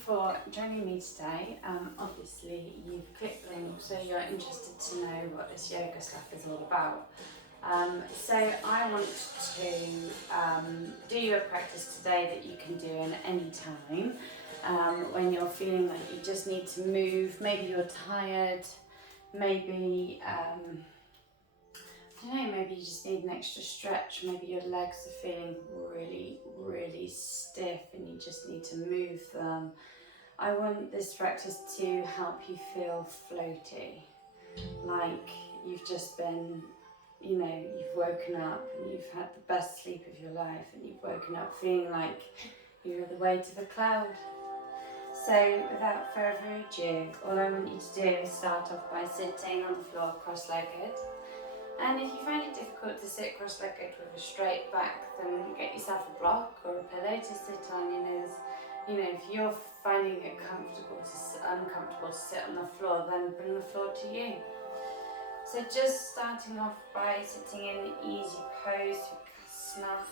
for joining me today. Obviously, you've clicked the link, so you're interested to know what this yoga stuff is all about. So I want to do you a practice today that you can do in any time when you're feeling like you just need to move. Maybe you're tired, maybe I don't know, maybe you just need an extra stretch, maybe your legs are feeling really stiff and you just need to move them. I want this practice to help you feel floaty, like you've just been, you've woken up and you've had the best sleep of your life and you've woken up feeling like you're the weight of a cloud. So without further ado, all I want you to do is start off by sitting on the floor cross-legged. And if you find it difficult to sit cross-legged with a straight back, then get yourself a block or a pillow to sit on. If you're finding it uncomfortable to sit on the floor, then bring the floor to you. So just starting off by sitting in an easy pose, Vipassana.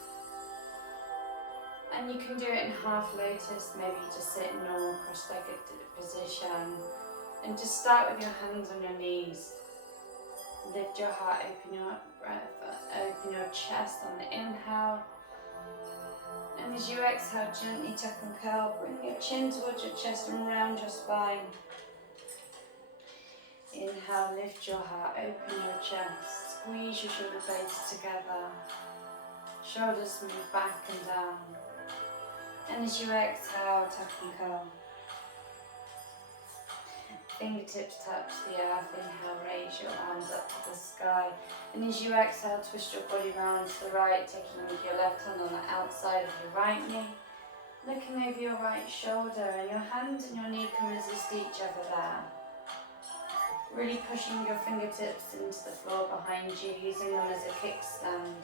And you can do it in half lotus, maybe just sit in normal cross-legged position. And just start with your hands on your knees. Lift your heart, open your breath, open your chest on the inhale. And as you exhale, gently tuck and curl, bring your chin towards your chest and round your spine. Inhale, lift your heart, open your chest, squeeze your shoulder blades together. Shoulders move back and down. And as you exhale, tuck and curl. Fingertips touch the earth. Inhale, raise your arms up to the sky. And as you exhale, twist your body round to the right, taking your left hand on the outside of your right knee. Looking over your right shoulder, and your hand and your knee can resist each other there. Really pushing your fingertips into the floor behind you, using them as a kickstand.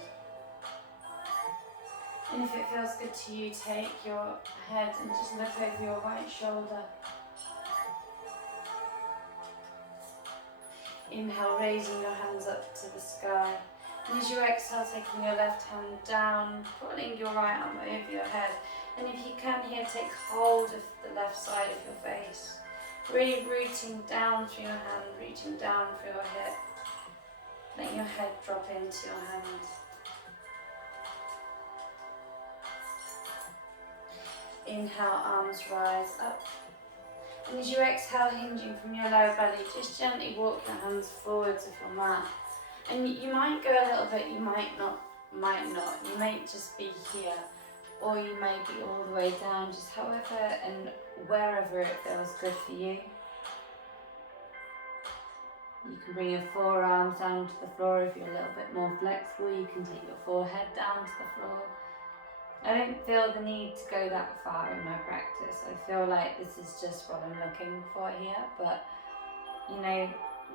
And if it feels good to you, take your head and just look over your right shoulder. Inhale, raising your hands up to the sky. And as you exhale, taking your left hand down, pulling your right arm over your head. And if you can here, take hold of the left side of your face. Really rooting down through your hand, reaching down through your hip. Letting your head drop into your hands. Inhale, arms rise up. And as you exhale, hinging from your lower belly, just gently walk your hands forwards of your mat. And you might go a little bit, you might not. You may just be here, or you may be all the way down, just however and wherever it feels good for you. You can bring your forearms down to the floor if you're a little bit more flexible. You can take your forehead down to the floor. I don't feel the need to go that far in my practice. I feel like this is just what I'm looking for here, but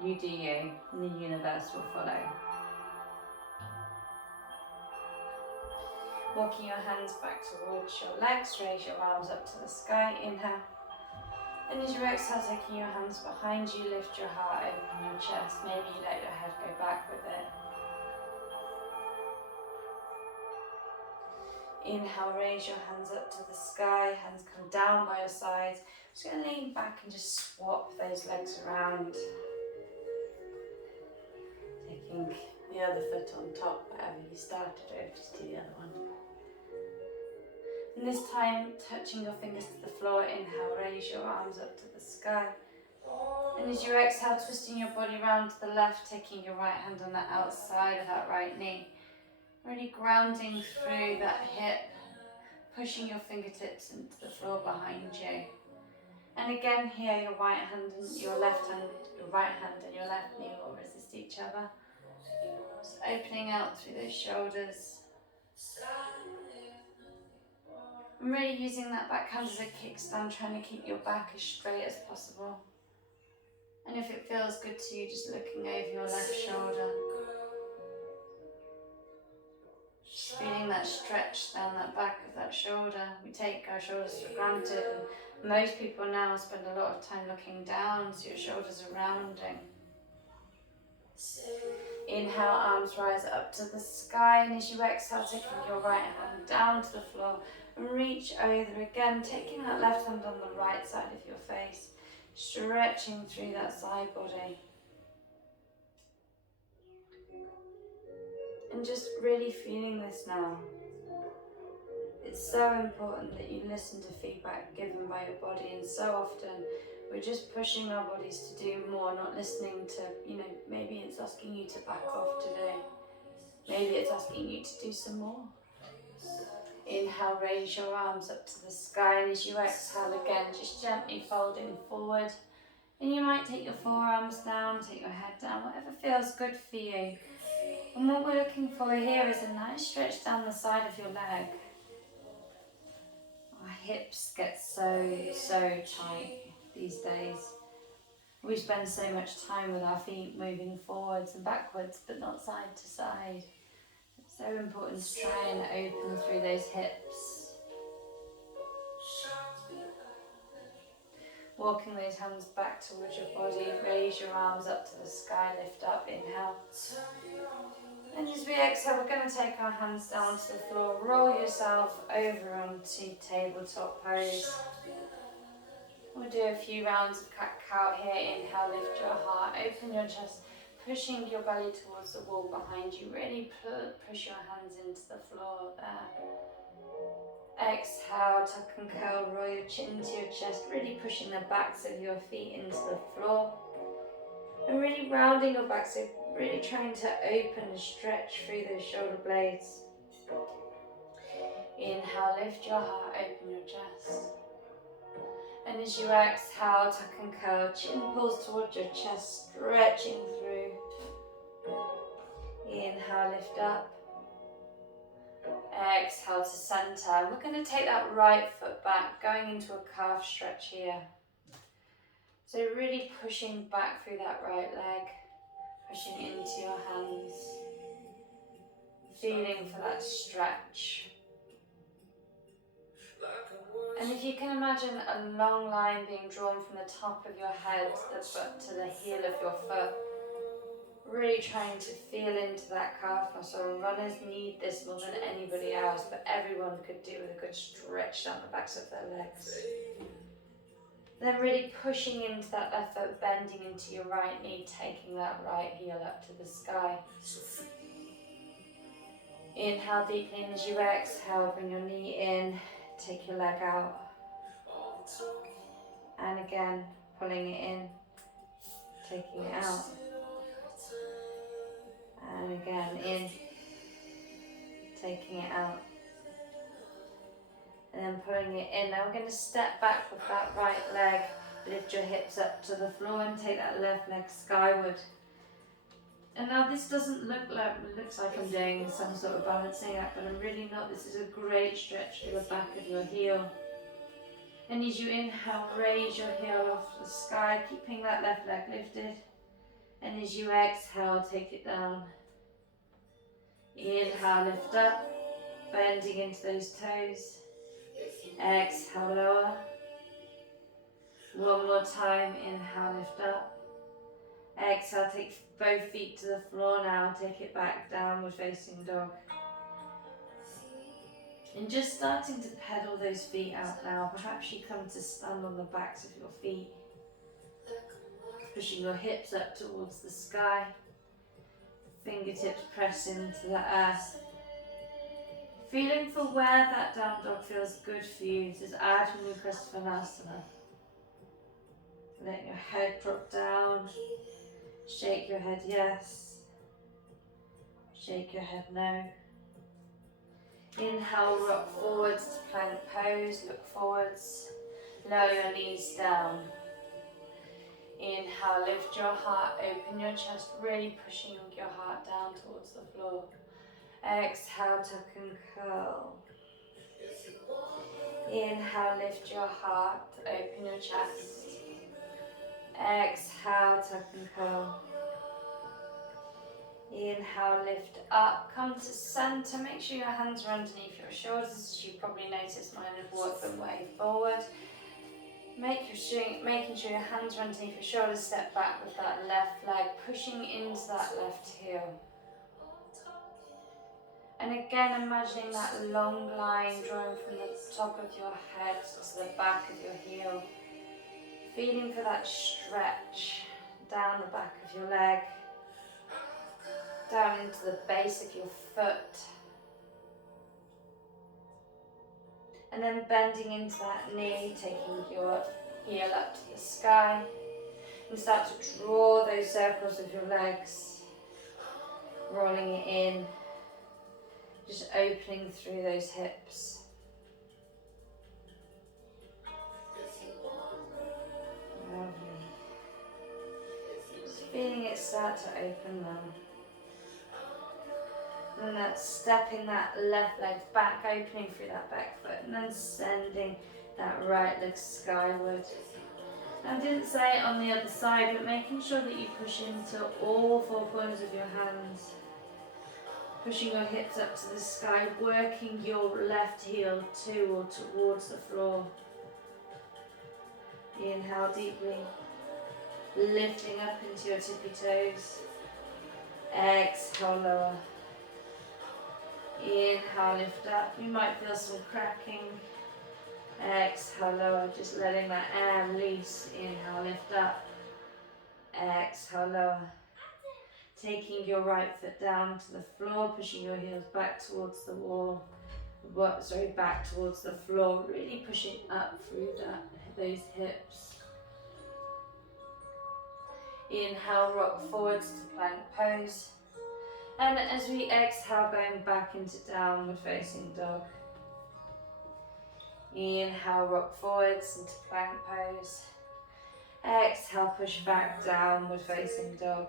you do you, and the universe will follow. Walking your hands back towards your legs, raise your arms up to the sky, inhale. And as you exhale, taking your hands behind you, lift your heart, open your chest, maybe you let your head go back with it. Inhale, raise your hands up to the sky, hands come down by your sides. Just going to lean back and just swap those legs around. Taking the other foot on top, wherever you started, or just do the other one. And this time, touching your fingers to the floor, inhale, raise your arms up to the sky. And as you exhale, twisting your body round to the left, taking your right hand on the outside of that right knee. Really grounding through that hip, pushing your fingertips into the floor behind you. And again here, your right hand and your right hand and your left knee will resist each other. Just opening out through those shoulders. I'm really using that back hand as a kickstand, trying to keep your back as straight as possible. And if it feels good to you, just looking over your left shoulder. Just feeling that stretch down that back of that shoulder. We take our shoulders for granted, and most people now spend a lot of time looking down, so your shoulders are rounding. Inhale, arms rise up to the sky, and as you exhale, taking your right hand down to the floor and reach over again, taking that left hand on the right side of your face, stretching through that side body. And just really feeling this now. It's so important that you listen to feedback given by your body, and so often we're just pushing our bodies to do more, not listening to, maybe it's asking you to back off today. Maybe it's asking you to do some more. Inhale, raise your arms up to the sky, and as you exhale again, just gently folding forward. And you might take your forearms down, take your head down, whatever feels good for you. And what we're looking for here is a nice stretch down the side of your leg. Our hips get so tight these days. We spend so much time with our feet moving forwards and backwards, but not side to side. It's so important to try and open through those hips. Walking those hands back towards your body, raise your arms up to the sky, lift up, inhale. And as we exhale, we're going to take our hands down to the floor, roll yourself over onto tabletop pose. We'll do a few rounds of cat-cow here. Inhale, lift your heart, open your chest, pushing your belly towards the wall behind you. Really push your hands into the floor there. Exhale, tuck and curl, roll your chin to your chest, really pushing the backs of your feet into the floor. And really rounding your back, so really trying to open and stretch through those shoulder blades. Inhale, lift your heart, open your chest. And as you exhale, tuck and curl, chin pulls towards your chest, stretching through. Inhale, lift up. Exhale to center. We're going to take that right foot back, going into a calf stretch here. So really pushing back through that right leg, pushing into your hands, feeling for that stretch. And if you can imagine a long line being drawn from the top of your head to the heel of your foot, really trying to feel into that calf muscle. Runners need this more than anybody else, but everyone could do with a good stretch down the backs of their legs. Then really pushing into that left foot, bending into your right knee, taking that right heel up to the sky. Inhale deeply, and as you exhale, bring your knee in, take your leg out. And again, pulling it in, taking it out. And again, in, taking it out. And then pulling it in. Now we're going to step back with that right leg, lift your hips up to the floor and take that left leg skyward. And now this doesn't looks like I'm doing some sort of balancing act, but I'm really not. This is a great stretch for the back of your heel. And as you inhale, raise your heel off the sky, keeping that left leg lifted. And as you exhale, take it down. Inhale, lift up, bending into those toes. Exhale, lower. One more time, inhale, lift up. Exhale, take both feet to the floor now, take it back, downward facing dog. And just starting to pedal those feet out now. Perhaps you come to stand on the backs of your feet. Pushing your hips up towards the sky. Fingertips press into the earth. Feeling for where that down dog feels good for you. This is Ardha Chandrasana. Let your head drop down. Shake your head yes. Shake your head no. Inhale, rock forwards to plank pose. Look forwards. Lower your knees down. Inhale, lift your heart, open your chest, really pushing your heart down towards the floor. Exhale, tuck and curl. Inhale, lift your heart, open your chest. Exhale, tuck and curl. Inhale, lift up, come to center. Make sure your hands are underneath your shoulders. As you probably noticed, mine have walked them way forward. Making sure your hands are underneath your shoulders. Step back with that left leg, pushing into that left heel. And again, imagining that long line drawing from the top of your head to the back of your heel. Feeling for that stretch down the back of your leg, down into the base of your foot. And then bending into that knee, taking your heel up to the sky. And start to draw those circles of your legs, rolling it in, just opening through those hips. Lovely. Just feeling it start to open now. And that's stepping that left leg back, opening through that back foot, and then sending that right leg skyward. I didn't say it on the other side, but making sure that you push into all four corners of your hands. Pushing your hips up to the sky, working your left heel to or towards the floor. Inhale deeply, lifting up into your tippy toes. Exhale, lower. Inhale, lift up. You might feel some cracking. Exhale, lower. Just letting that air release. Inhale, lift up. Exhale, lower. Taking your right foot down to the floor, pushing your heels back towards the wall. Back towards the floor. Really pushing up through those hips. Inhale, rock forwards to plank pose. And as we exhale, going back into downward facing dog. Inhale, rock forwards into plank pose. Exhale, push back, downward facing dog.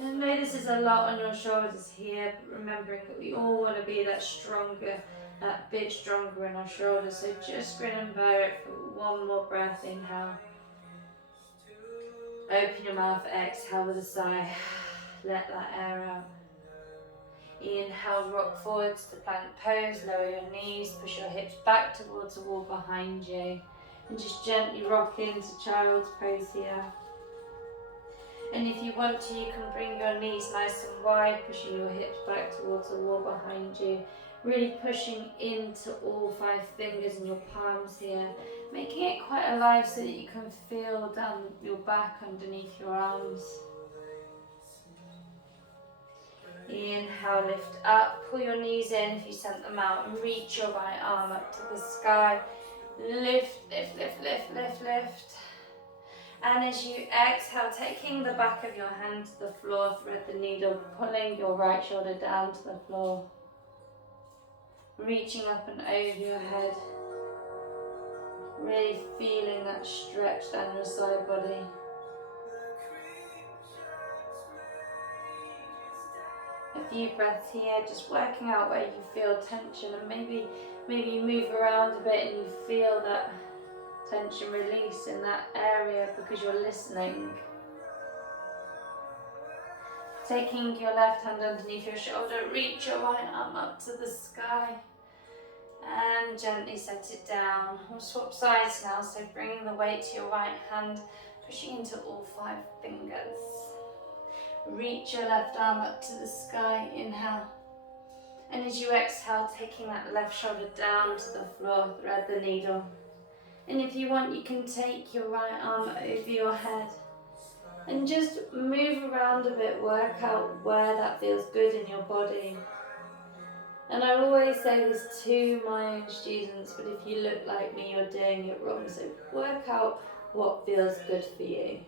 And I know this is a lot on your shoulders here, but remembering that we all want to be that bit stronger in our shoulders. So just grin and bear it for one more breath. Inhale. Open your mouth, exhale with a sigh. Let that air out. Inhale, rock forwards to plank pose, lower your knees, push your hips back towards the wall behind you. And just gently rock into child's pose here. And if you want to, you can bring your knees nice and wide, pushing your hips back towards the wall behind you. Really pushing into all 5 fingers and your palms here. Making it quite alive so that you can feel down your back underneath your arms. Inhale, lift up, pull your knees in if you sent them out, and reach your right arm up to the sky. Lift, lift, lift, lift, lift, lift. And as you exhale, taking the back of your hand to the floor, thread the needle, pulling your right shoulder down to the floor. Reaching up and over your head. Really feeling that stretch down your side body. A few breaths here, just working out where you feel tension, and maybe you move around a bit and you feel that tension release in that area because you're listening. Taking your left hand underneath your shoulder, reach your right arm up to the sky and gently set it down. We'll swap sides now, so bringing the weight to your right hand, pushing into all 5 fingers. Reach your left arm up to the sky, inhale. And as you exhale, taking that left shoulder down to the floor, thread the needle. And if you want, you can take your right arm over your head and just move around a bit, work out where that feels good in your body. And I always say this to my own students, but if you look like me, you're doing it wrong. So work out what feels good for you.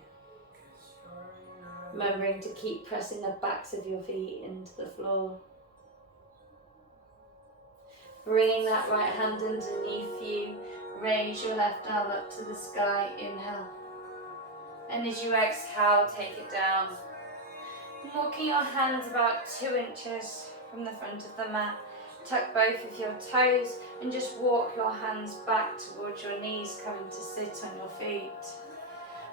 Remembering to keep pressing the backs of your feet into the floor. Bringing that right hand underneath you, raise your left arm up to the sky, inhale. And as you exhale, take it down. Walking your hands about 2 inches from the front of the mat. Tuck both of your toes and just walk your hands back towards your knees, coming to sit on your feet.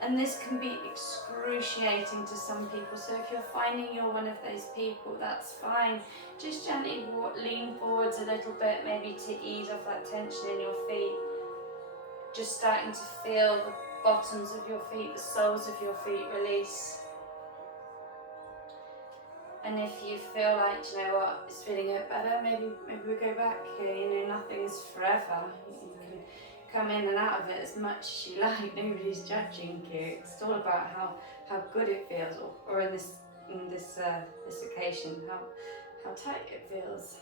And this can be excruciating to some people, so if you're finding you're one of those people, that's fine. Just gently lean forwards a little bit, maybe to ease off that tension in your feet. Just starting to feel the bottoms of your feet, the soles of your feet release. And if you feel like, you know what, it's feeling a bit better, maybe we go back here. You know, nothing's forever. You can come in and out of it as much as you like. Nobody's judging you. It's all about how good it feels, or in this occasion, how tight it feels.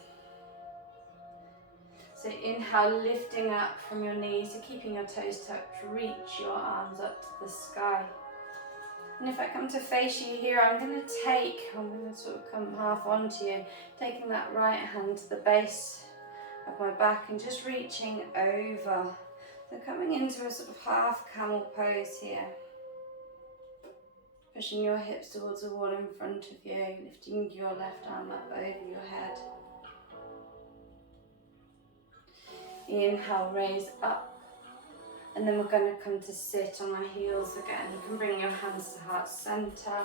So inhale, lifting up from your knees, so keeping your toes tucked, reach your arms up to the sky. And if I come to face you here, I'm going to sort of come half onto you, taking that right hand to the base of my back and just reaching over. So coming into a sort of half camel pose here. Pushing your hips towards the wall in front of you, lifting your left arm up over your head. Inhale, raise up. And then we're going to come to sit on our heels again. You can bring your hands to heart center.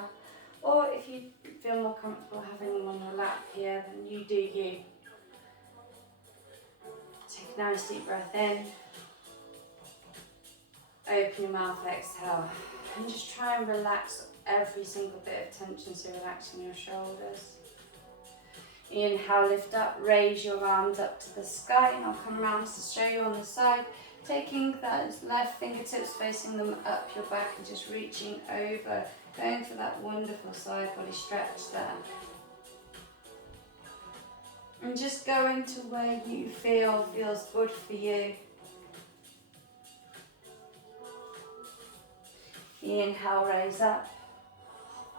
Or if you feel more comfortable having them on your lap here, then you do you. Take a nice deep breath in. Open your mouth, exhale. And just try and relax every single bit of tension, so relaxing your shoulders. Inhale, lift up, raise your arms up to the sky, and I'll come around to show you on the side, taking those left fingertips, facing them up your back and just reaching over, going for that wonderful side body stretch there. And just going to where you feels good for you. Inhale, raise up.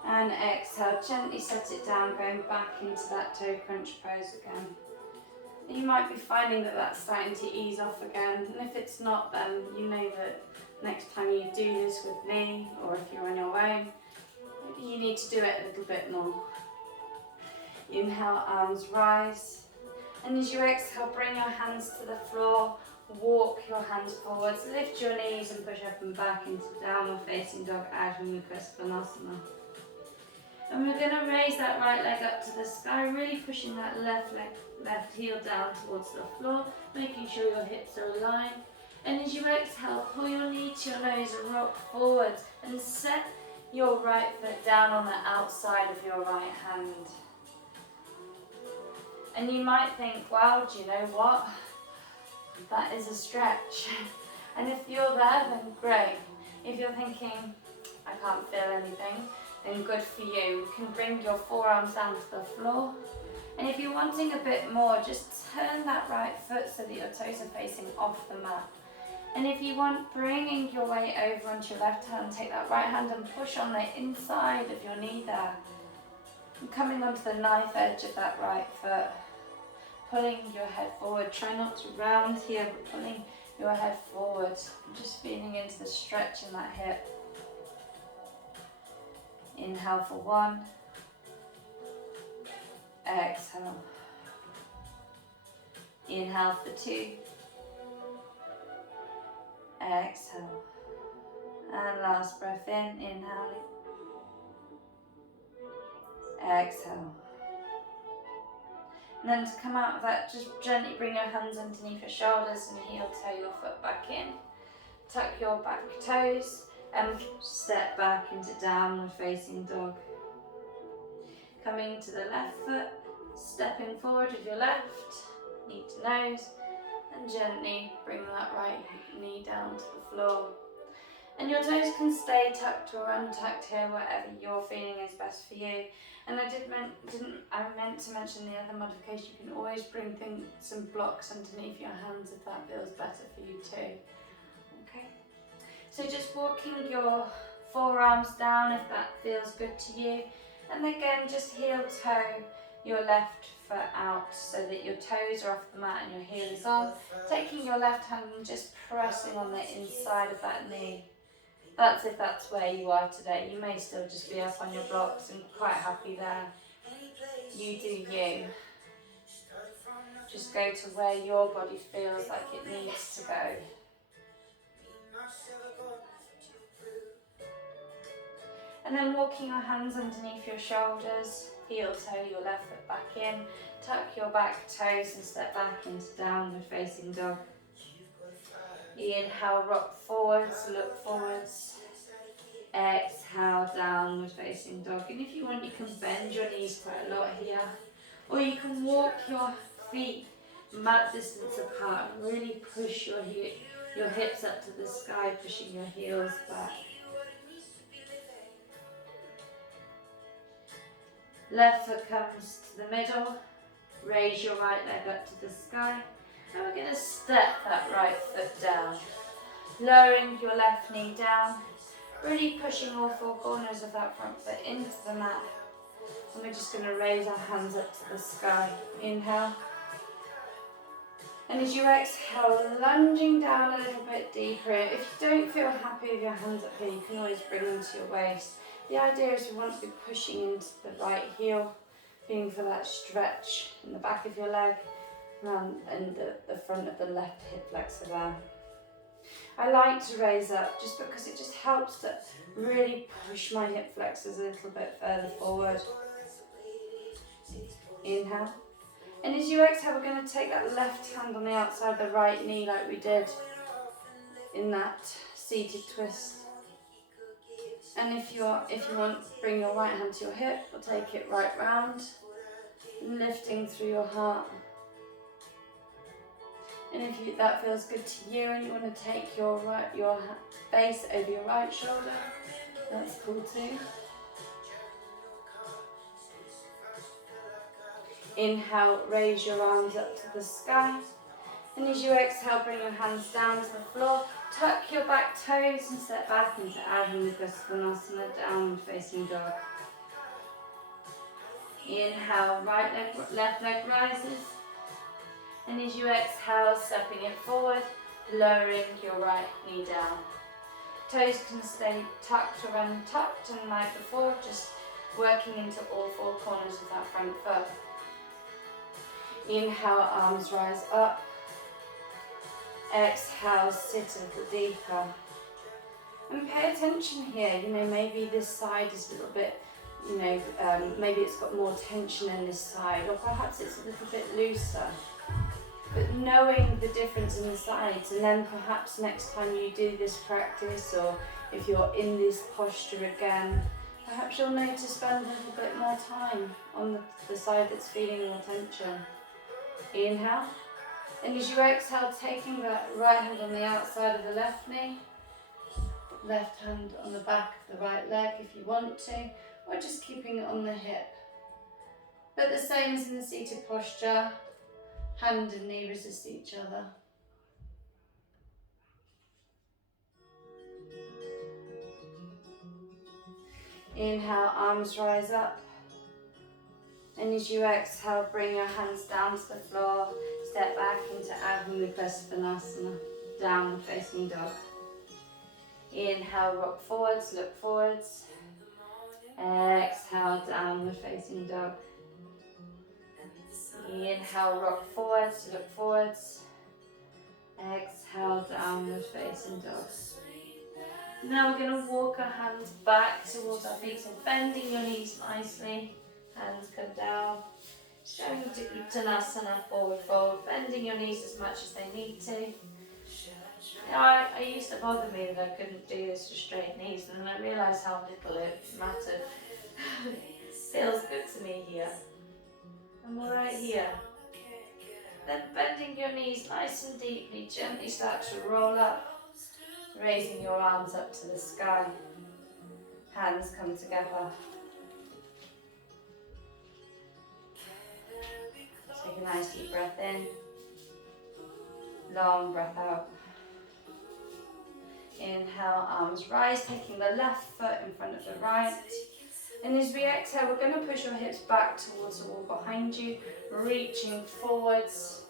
And exhale, gently set it down, going back into that toe crunch pose again. You might be finding that that's starting to ease off again, and if it's not, then you know that next time you do this with me, or if you're on your own, maybe you need to do it a little bit more. Inhale, arms rise, and as you exhale, bring your hands to the floor, walk your hands forwards, lift your knees and push up and back into downward facing dog, Adho Mukha Svanasana. And we're going to raise that right leg up to the sky, really pushing that left heel down towards the floor, making sure your hips are aligned. And as you exhale, pull your knee to your nose and rock forwards and set your right foot down on the outside of your right hand. And you might think, wow, do you know what? That is a stretch. And if you're there, then great. If you're thinking, I can't feel anything, then good for you. You can bring your forearms down to the floor. And if you're wanting a bit more, just turn that right foot so that your toes are facing off the mat. And if you want, bringing your weight over onto your left hand, take that right hand and push on the inside of your knee there. And coming onto the knife edge of that right foot. Pulling your head forward. Try not to round here, but pulling your head forward. Just feeling into the stretch in that hip. Inhale for 1. Exhale. Inhale for 2. Exhale. And last breath in, inhaling. Exhale. And then to come out of that, just gently bring your hands underneath your shoulders and heel toe your foot back in. Tuck your back toes and step back into downward facing dog. Coming to the left foot, stepping forward with your left, knee to nose, and gently bring that right knee down to the floor. And your toes can stay tucked or untucked here, whatever you're feeling is best for you. And I meant to mention the other modification, you can always bring some blocks underneath your hands if that feels better for you too. Okay. So just walking your forearms down if that feels good to you. And again, just heel toe your left foot out so that your toes are off the mat and your heel is on. Taking your left hand and just pressing on the inside of that knee. That's if that's where you are today. You may still just be up on your blocks and quite happy there. You do you. Just go to where your body feels like it needs to go. And then walking your hands underneath your shoulders, heel toe your left foot back in, tuck your back toes and step back into downward facing dog. Inhale, rock forwards, look forwards. Exhale, downward facing dog. And if you want, you can bend your knees quite a lot here. Or you can walk your feet mat distance apart. Really push your hips up to the sky, pushing your heels back. Left foot comes to the middle. Raise your right leg up to the sky. And we're going to step that right foot down. Lowering your left knee down. Really pushing all four corners of that front foot into the mat. And we're just going to raise our hands up to the sky. Inhale. And as you exhale, lunging down a little bit deeper. If you don't feel happy with your hands up here, you can always bring them to your waist. The idea is we want to be pushing into the right heel, feeling for that stretch in the back of your leg and the front of the left hip flexor there. I like to raise up just because it just helps to really push my hip flexors a little bit further forward. Inhale. And as you exhale, we're going to take that left hand on the outside of the right knee like we did in that seated twist. And if you want, bring your right hand to your hip or take it right round, lifting through your heart. And if that feels good to you and you want to take your base over your right shoulder, that's cool too. Inhale, raise your arms up to the sky. And as you exhale, bring your hands down to the floor. Tuck your back toes and step back into Ardha Mukha Svanasana, downward facing dog. Inhale, left leg rises. And as you exhale, stepping it forward, lowering your right knee down. Toes can stay tucked or untucked, and like before, just working into all four corners of that front foot. Inhale, arms rise up. Exhale, sit a little deeper. And pay attention here, maybe this side is a little bit, maybe it's got more tension in this side, or perhaps it's a little bit looser. But knowing the difference in the sides, and then perhaps next time you do this practice, or if you're in this posture again, perhaps you'll know to spend a little bit more time on the side that's feeling more tension. Inhale. And as you exhale, taking that right hand on the outside of the left knee, left hand on the back of the right leg if you want to, or just keeping it on the hip. But the same as in the seated posture, hand and knee resist each other. Inhale, arms rise up. And as you exhale, bring your hands down to the floor. Step back into Ardha Mukha Svanasana, downward facing dog. Inhale, rock forwards, look forwards. Exhale, downward facing dog. Inhale, rock forwards, look forwards. Exhale, downward facing dog. Now we're going to walk our hands back towards our feet, so bending your knees nicely. Hands come down. Going to Uttanasana, forward fold, bending your knees as much as they need to. I used to bother me that I couldn't do this with straight knees, and then I realised how little it mattered. Feels good to me here. And we're right here. Then bending your knees nice and deeply, gently start to roll up, raising your arms up to the sky. Hands come together. Take a nice deep breath in, long breath out. Inhale, arms rise, taking the left foot in front of the right. And as we exhale, we're going to push your hips back towards the wall behind you, reaching forwards.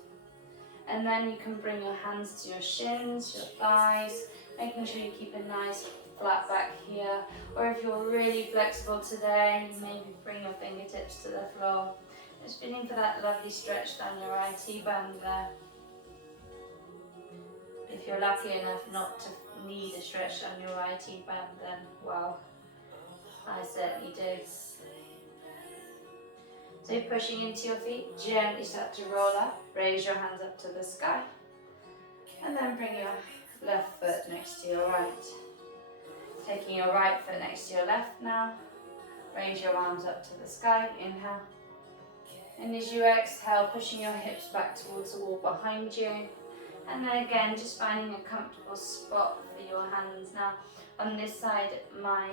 And then you can bring your hands to your shins, your thighs, making sure you keep a nice flat back here. Or if you're really flexible today, maybe bring your fingertips to the floor. Just feeling for that lovely stretch down your IT band there. If you're lucky enough not to need a stretch down your IT band, then well, I certainly do. So pushing into your feet, gently start to roll up, raise your hands up to the sky, and then bring your left foot next to your right. Taking your right foot next to your left now. Raise your arms up to the sky, inhale. And as you exhale, pushing your hips back towards the wall behind you. And then again, just finding a comfortable spot for your hands. Now, on this side, my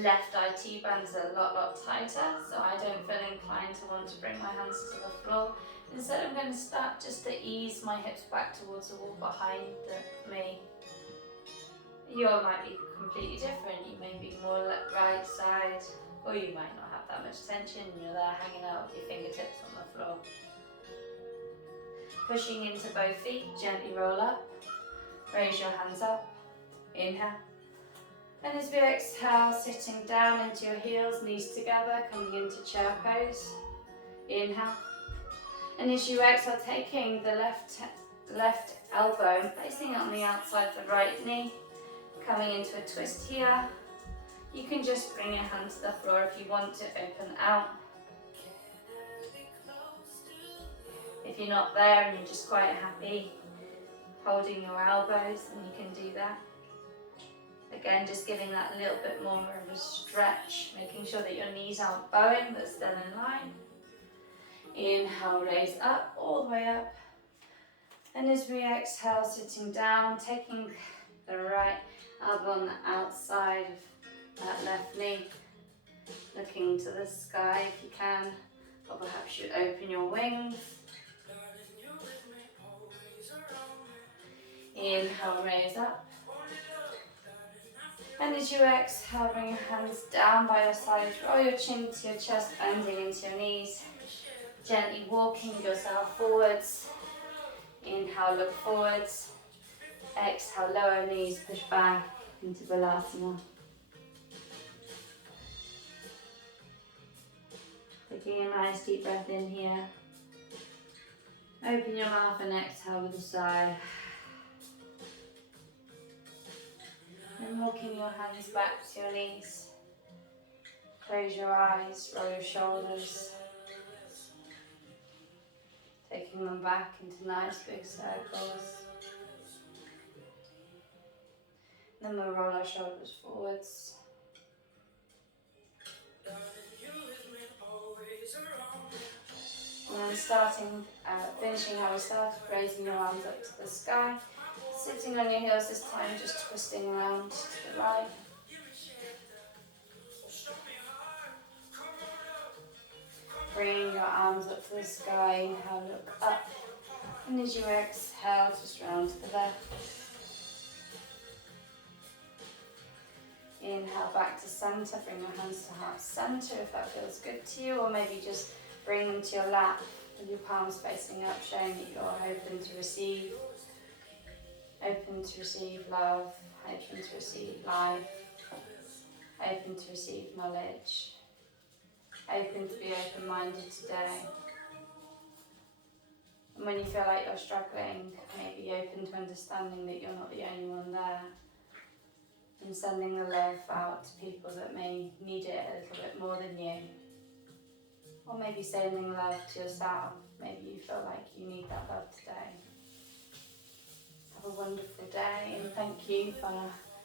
left IT band's a lot tighter, so I don't feel inclined to want to bring my hands to the floor. Instead, I'm going to start just to ease my hips back towards the wall behind me. Yours might be completely different. You may be more right side, or you might not have that much tension. You're there hanging out with your fingertips on the floor. Pushing into both feet, gently roll up. Raise your hands up. Inhale. And as we exhale, sitting down into your heels, knees together, coming into chair pose. Inhale. And as you exhale, taking the left elbow and placing it on the outside of the right knee, coming into a twist here. You can just bring your hand to the floor if you want to open out. If you're not there and you're just quite happy holding your elbows, then you can do that. Again, just giving that a little bit more of a stretch, making sure that your knees aren't bowing, but still in line. Inhale, raise up, all the way up. And as we exhale, sitting down, taking the right elbow on the outside of that left knee, looking to the sky if you can, or perhaps you open your wings. Inhale, raise up. And as you exhale, bring your hands down by your sides, roll your chin to your chest, bending into your knees, gently walking yourself forwards. Inhale, look forwards. Exhale, lower knees, push back into Balasana. Taking a nice deep breath in here. Open your mouth and exhale with a sigh. And walking your hands back to your knees. Close your eyes, roll your shoulders. Taking them back into nice big circles. Then we'll roll our shoulders forwards. And then finishing how we started, raising your arms up to the sky. Sitting on your heels this time, just twisting around to the right. Bring your arms up to the sky, inhale, look up. And as you exhale, just round to the left. Inhale back to centre, bring your hands to heart centre if that feels good to you, or maybe just bring them to your lap with your palms facing up, showing that you're open to receive love, open to receive life, open to receive knowledge, open to be open-minded today. And when you feel like you're struggling, maybe open to understanding that you're not the only one there, and sending the love out to people that may need it a little bit more than you. Or maybe sending love to yourself. Maybe you feel like you need that love today. Have a wonderful day, and thank you for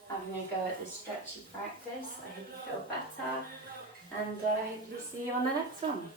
having a go at this stretchy practice. I hope you feel better, and I hope to see you on the next one.